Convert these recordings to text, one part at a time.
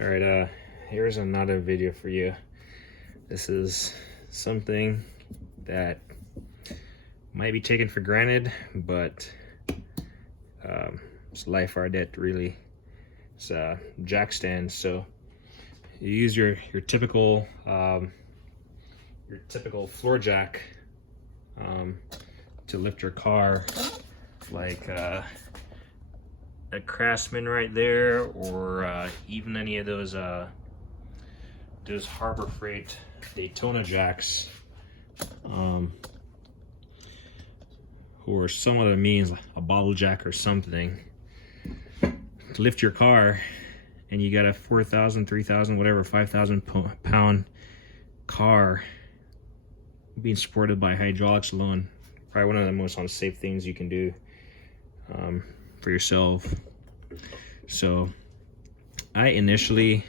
All right, here's another video for you. This is something that might be taken for granted, but it's life or death, really. It's a jack stand. So you use your typical floor jack to lift your car, like a Craftsman right there, or even any of those Harbor Freight Daytona jacks, or some other means, a bottle jack or something, to lift your car. And you got a 4,000, 3,000, whatever, 5,000 pound car being supported by hydraulics alone. Probably one of the most unsafe things you can do for yourself. So I initially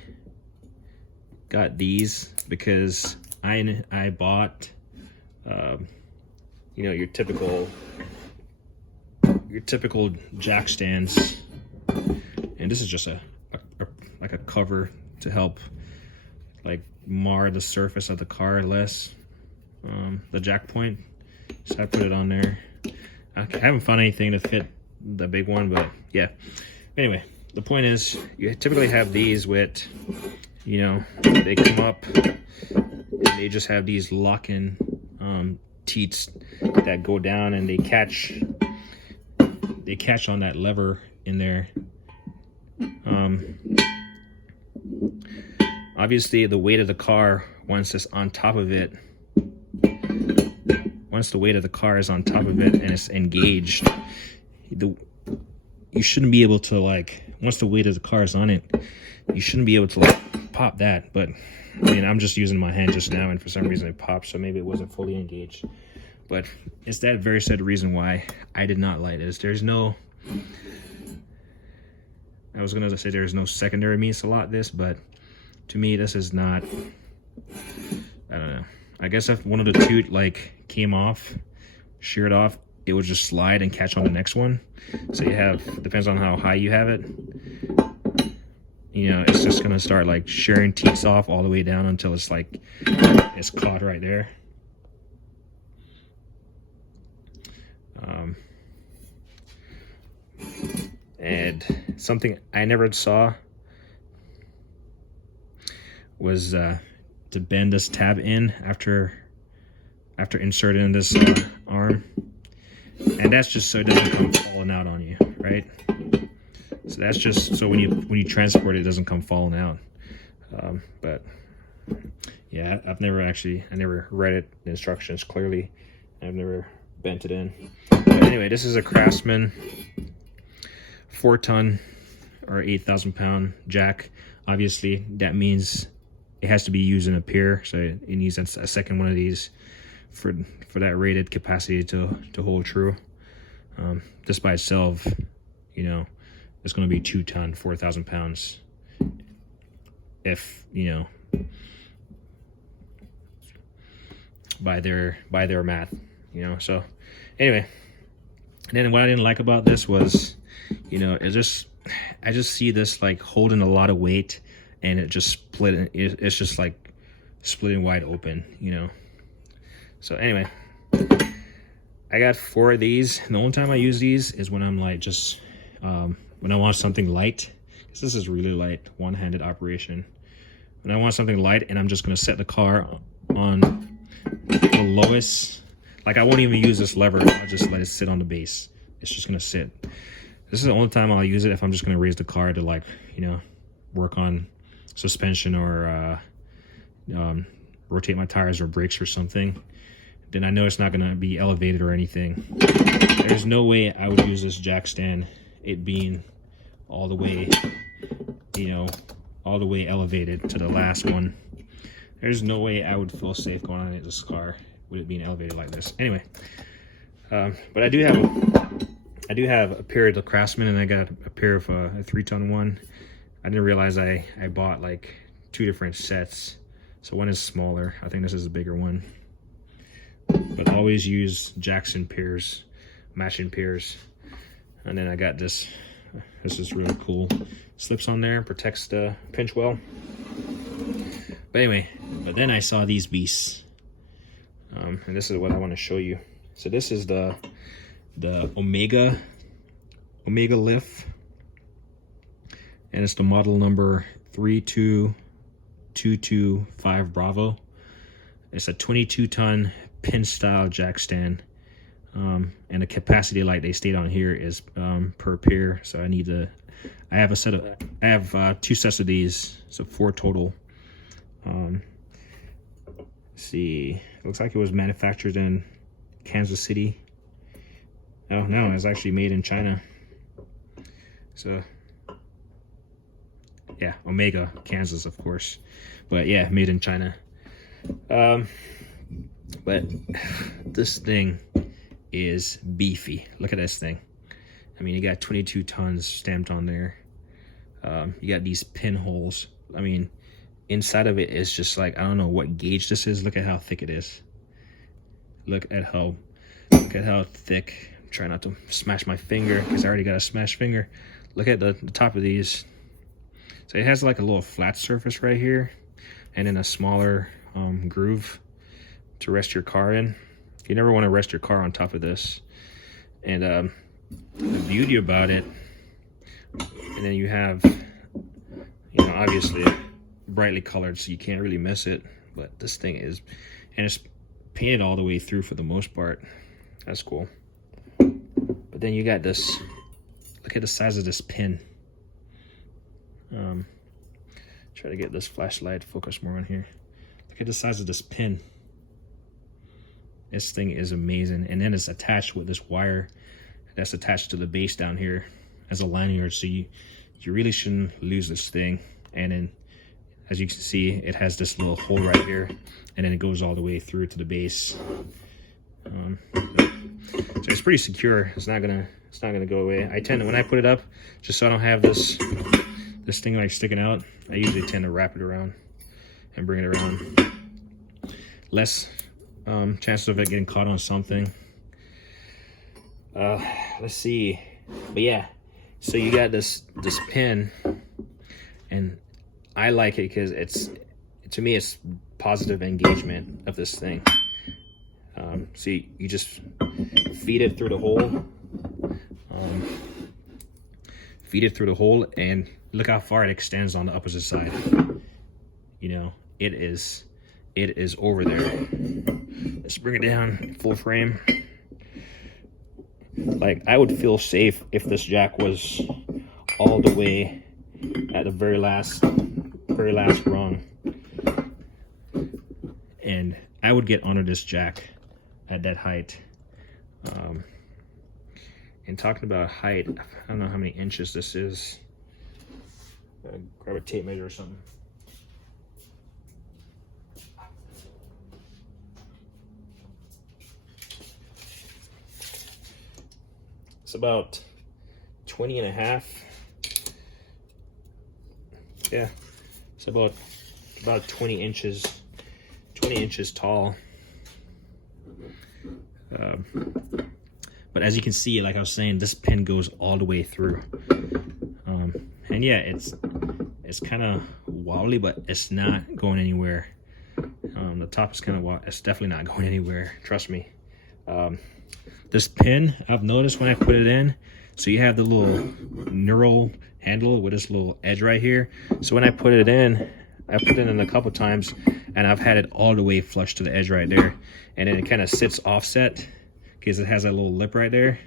got these because I bought you know, your typical jack stands, and this is just like a cover to help like mar the surface of the car less, the jack point. So I put it on there. I haven't found anything to fit the big one, but yeah. Anyway, the point is, you typically have these with, you know, they come up and they just have these lock-in teats that go down, and they catch on that lever in there. Obviously, the weight of the car, once it's on top of it, once the weight of the car is on top of it and it's engaged, you shouldn't be able to, like, once the weight of the car is on it, you shouldn't be able to like pop that. But I mean, I'm just using my hand just now, and for some reason it popped, so maybe it wasn't fully engaged. But it's that very said reason why I did not like this. There's no, I was gonna say there's no secondary means to lock this, but to me this is not, I don't know. I guess if one of the two like came off, sheared off, it would just slide and catch on the next one. So you have, depends on how high you have it, you know, it's just gonna start like shearing teeth off all the way down until it's like, it's caught right there. And something I never saw was to bend this tab in after inserting this arm, and that's just so it doesn't come falling out on you, right? So that's just so when you transport it, it doesn't come falling out. But yeah, I never read it, the instructions clearly. I've never bent it in. But anyway, this is a Craftsman 4-ton or 8,000 pound jack. Obviously, that means it has to be used in a pier, so it needs a second one of these for that rated capacity to hold true. Just by itself, you know, it's going to be 2-ton, 4,000 pounds. If, you know, by their math, you know. So anyway, and then what I didn't like about this was, you know, I just see this like holding a lot of weight, and it just split. It's just like splitting wide open, you know. So anyway, I got 4 of these, and the only time I use these is when I'm like just when I want something light. This is really light, one-handed operation. When I want something light and I'm just gonna set the car on the lowest, like I won't even use this lever, I'll just let it sit on the base. It's just gonna sit. This is the only time I'll use it if I'm just gonna raise the car to, like, you know, work on suspension or rotate my tires or brakes or something. Then I know it's not gonna be elevated or anything. There's no way I would use this jack stand, it being all the way, you know, all the way elevated to the last one. There's no way I would feel safe going on this car with it being elevated like this. Anyway, but I do have a pair of the Craftsman, and I got a pair of a 3-ton one. I didn't realize I bought like 2 different sets. So one is smaller. I think this is a bigger one. But always use Jackson pairs, matching pairs. And then I got this This is really cool. Slips on there, protects the pinch well. But anyway, but then I saw these beasts. And this is what I want to show you. So this is the Omega Lift. And it's the model number 32225 Bravo. It's a 22-ton pin style jack stand. And the capacity light they state on here is per pair. So I have two sets of these, so 4 total. Let's see, it looks like it was manufactured in Kansas City. Oh no, it's actually made in China. So yeah, Omega, Kansas, of course, but yeah, made in China. But this thing is beefy. Look at this thing. I mean, you got 22 tons stamped on there. You got these pinholes. I mean, inside of it is just like, I don't know what gauge this is. Look at how thick it is. Look at how thick. I'm trying not to smash my finger because I already got a smashed finger. Look at the top of these. So it has like a little flat surface right here, and then a smaller groove to rest your car in. You never want to rest your car on top of this. And the beauty about it, and then you have, you know, obviously brightly colored, so you can't really miss it. But this thing is, and it's painted all the way through for the most part. That's cool. But then you got this. Look at the size of this pin. Try to get this flashlight to focus more on here. Look at the size of this pin. This thing is amazing. And then it's attached with this wire that's attached to the base down here as a lanyard. So you really shouldn't lose this thing. And then, as you can see, it has this little hole right here, and then it goes all the way through to the base. So it's pretty secure. It's not gonna go away. I tend to, when I put it up, just so I don't have this thing like sticking out, I usually tend to wrap it around and bring it around. Less chances of it getting caught on something. Let's see. But yeah, so you got this pin, and I like it because to me it's positive engagement of this thing. So you just feed it through the hole. Feed it through the hole, and look how far it extends on the opposite side. You know, it is over there. Let's bring it down full frame. Like, I would feel safe if this jack was all the way at the very last rung, and I would get under this jack at that height. And talking about height, I don't know how many inches this is. Grab a tape measure or something. It's about 20 and a half. Yeah, it's about 20 inches tall. But as you can see, like I was saying, this pin goes all the way through. And yeah, it's kind of wobbly, but it's not going anywhere. The top is kind of wobbly. It's definitely not going anywhere. Trust me. This pin, I've noticed when I put it in, so you have the little knurled handle with this little edge right here. So when I put it in, I put it in a couple times, and I've had it all the way flush to the edge right there. And then it kind of sits offset because it has that little lip right there.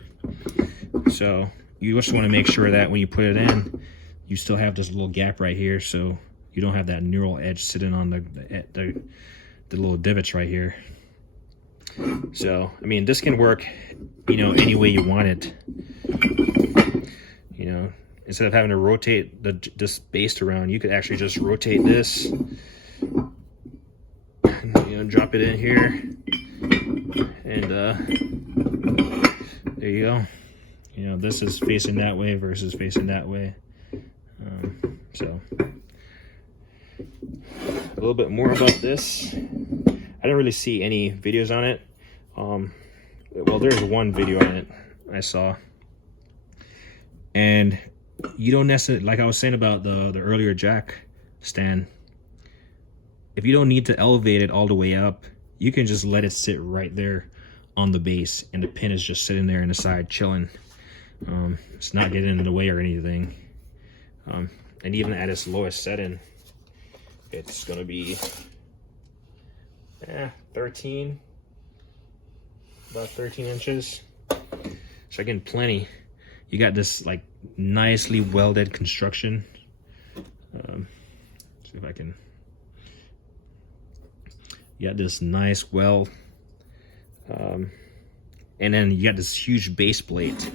So you just want to make sure that when you put it in, you still have this little gap right here, so you don't have that knurled edge sitting on the little divots right here. So, I mean, this can work, you know, any way you want it. You know, instead of having to rotate this base around, you could actually just rotate this, you know, drop it in here, and there you go. You know, this is facing that way versus facing that way. So a little bit more about this. I didn't really see any videos on it. Well, there's one video on it I saw, and you don't necessarily, like I was saying about the earlier jack stand, if you don't need to elevate it all the way up, you can just let it sit right there on the base, and the pin is just sitting there in the side chilling. It's not getting in the way or anything. And even at its lowest setting, it's gonna be 13, about 13 inches. So again, plenty. You got this like nicely welded construction. See if I can. You got this nice weld, and then you got this huge base plate.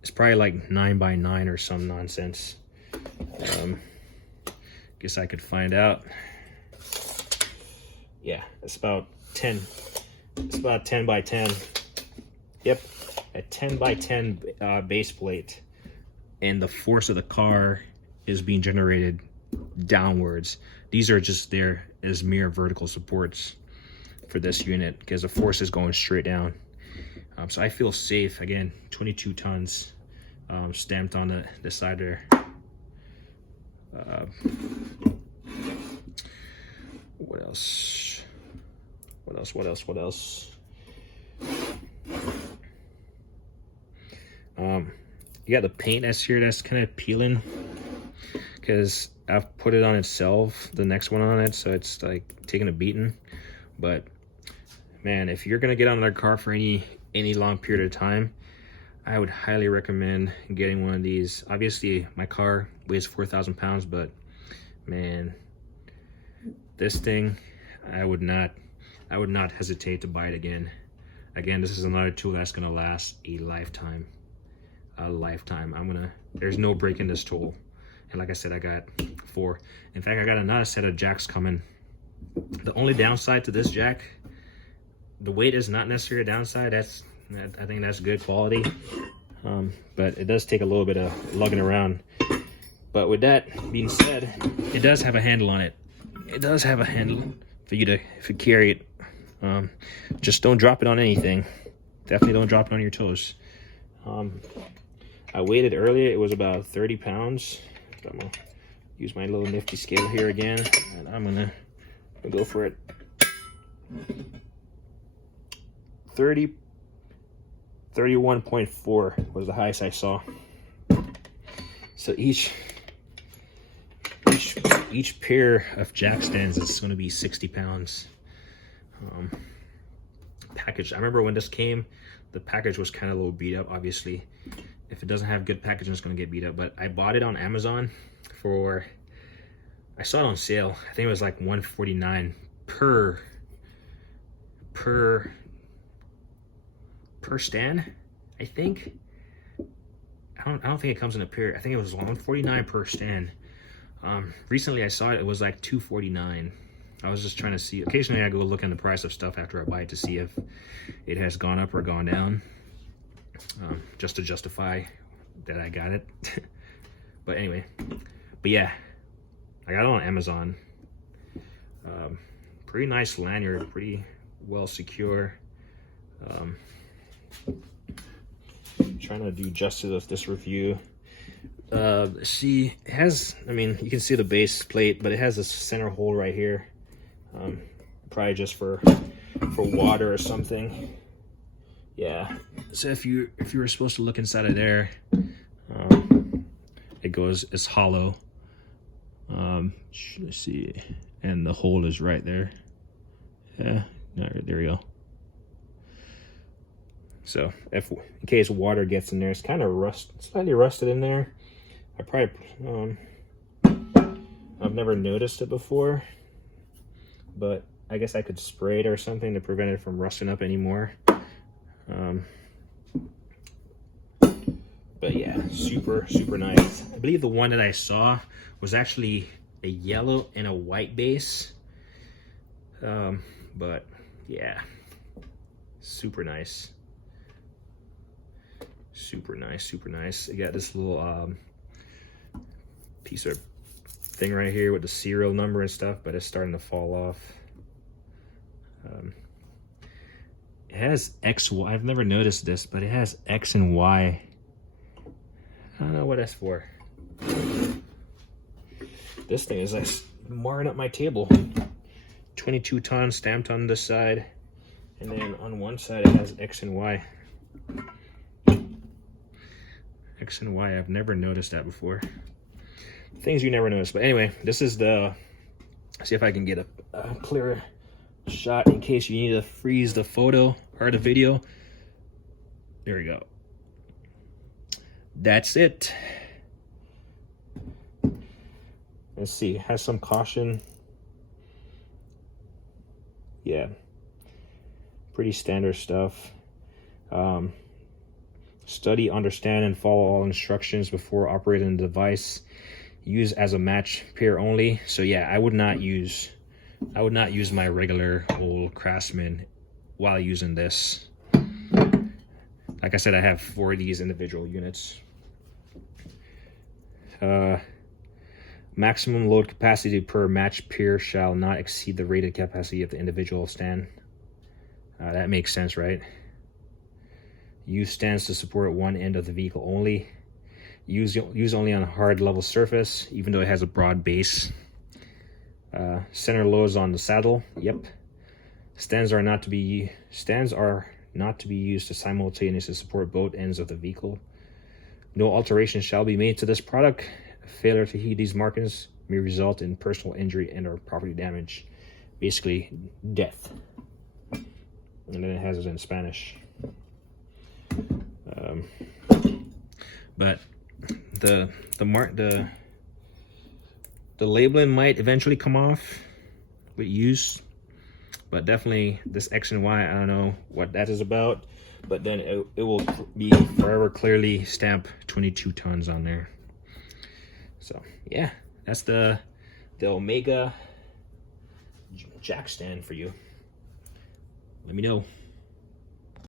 It's probably like 9x9 or some nonsense. Guess I could find out. Yeah, it's about 10. It's about 10x10. Yep, a 10x10 base plate, and the force of the car is being generated downwards. These are just there as mere vertical supports for this unit because the force is going straight down. So I feel safe. Again, 22 tons stamped on the side there. What else? What else? You got the paint that's here that's kind of peeling because I've put it on itself, the next one on it, so it's like taking a beating. But man, if you're gonna get on their car for any long period of time, I would highly recommend getting one of these. Obviously my car weighs 4,000 pounds, but man, this thing, I would not hesitate to buy it again. Again, this is another tool that's gonna last a lifetime. There's no break in this tool. And like I said, I got 4. In fact, I got another set of jacks coming. The only downside to this jack, the weight is not necessarily a downside. I think that's good quality. But it does take a little bit of lugging around. But with that being said, it does have a handle on it. It does have a handle for you to carry it. Just don't drop it on anything. Definitely don't drop it on your toes. I weighed it earlier. It was about 30 pounds. I'm gonna use my little nifty scale here again, and I'm gonna go for it. 31.4 was the highest I saw. So each pair of jack stands is going to be 60 pounds. Package. I remember when this came, the package was kind of a little beat up. Obviously, if it doesn't have good packaging, it's going to get beat up. But I bought it on Amazon for, I saw it on sale. I think it was like $149 per stand. I think. I don't think it comes in a pair. I think it was $149 per stand. Recently I saw it was like $249. I was just trying to see. Occasionally I go look at the price of stuff after I buy it to see if it has gone up or gone down, just to justify that I got it. But anyway, but yeah, I got it on Amazon. Pretty nice lanyard, pretty well secure. Trying to do justice of this review. See, it has, I mean, you can see the base plate, but it has a center hole right here. Probably just for water or something. Yeah. So if you were supposed to look inside of there, it's hollow. Let's see, and the hole is right there. Yeah, there we go. So if in case water gets in there, it's kind of slightly rusted in there. I've never noticed it before, but I guess I could spray it or something to prevent it from rusting up anymore. But yeah, super nice. I believe the one that I saw was actually a yellow and a white base. But yeah, super nice. Super nice. I got this little piece of thing right here with the serial number and stuff, but it's starting to fall off. It has X, Y. I've never noticed this, but it has X and Y. don't know what that's for. This thing is like marring up my table. 22 tons stamped on this side, and then on one side it has X and Y. X and Y, I've never noticed that before. Things you never notice. But anyway, this is the, see if I can get a clearer shot in case you need to freeze the photo or the video. There we go. That's it. Let's see, it has some caution. Yeah, pretty standard stuff. Study, understand, and follow all instructions before operating the device. Use as a match pair only. So yeah, I would not use my regular old Craftsman while using this. Like I said, I have 4 of these individual units. Maximum load capacity per match pair shall not exceed the rated capacity of the individual stand. That makes sense, right? Use stands to support one end of the vehicle only. Use only on a hard level surface, even though it has a broad base. Center loads on the saddle. Yep. Stands are not to be used to simultaneously support both ends of the vehicle. No alteration shall be made to this product. Failure to heed these markings may result in personal injury and or property damage. Basically, death. And then it has it in Spanish. But the labeling might eventually come off with use, but definitely this X and Y, I don't know what that is about, but then it will be forever clearly stamp 22 tons on there. So yeah, that's the Omega jack stand for you. Let me know.